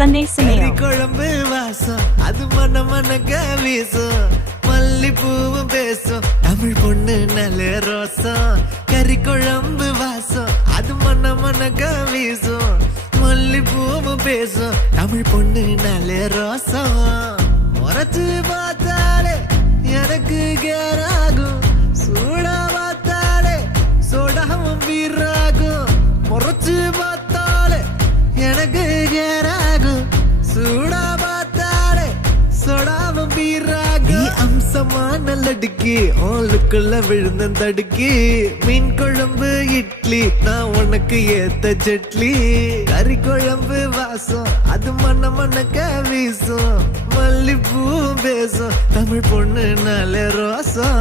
Sunday Sameo. குழம்பு வாசம் அது மன மனக்க வீசும் மல்லிப்பூவும் பேசும் தமிழ் பொண்ணு நல்ல ரோசம் கறி குழம்பு வாசம் அது மன மனக்க வீசும் மல்லிப்பூவும் பேசும் தமிழ் பொண்ணு நல்ல ரோசம் முறைச்சு பார்த்தாலே எனக்கு கேராகும் சூடா பார்த்தாலே சோடாவும் வீராகும் முறைச்சு பார்த்தாலே எனக்கு கேராகும் சூடா பார்த்தாலே சோடாவும் வீராகும் அம்சமான லடுக்கி ஆளுக்குள்ள விழுந்த தடுக்கி மீன் குழம்பு இட்லி நான் உனக்கு ஏத்த சட்லி கறி குழம்பு வாசம் அது மன மனக்க வீசும் மல்லிப்பூ பேசும் தமிழ் பொண்ணு நல்ல ரோசம்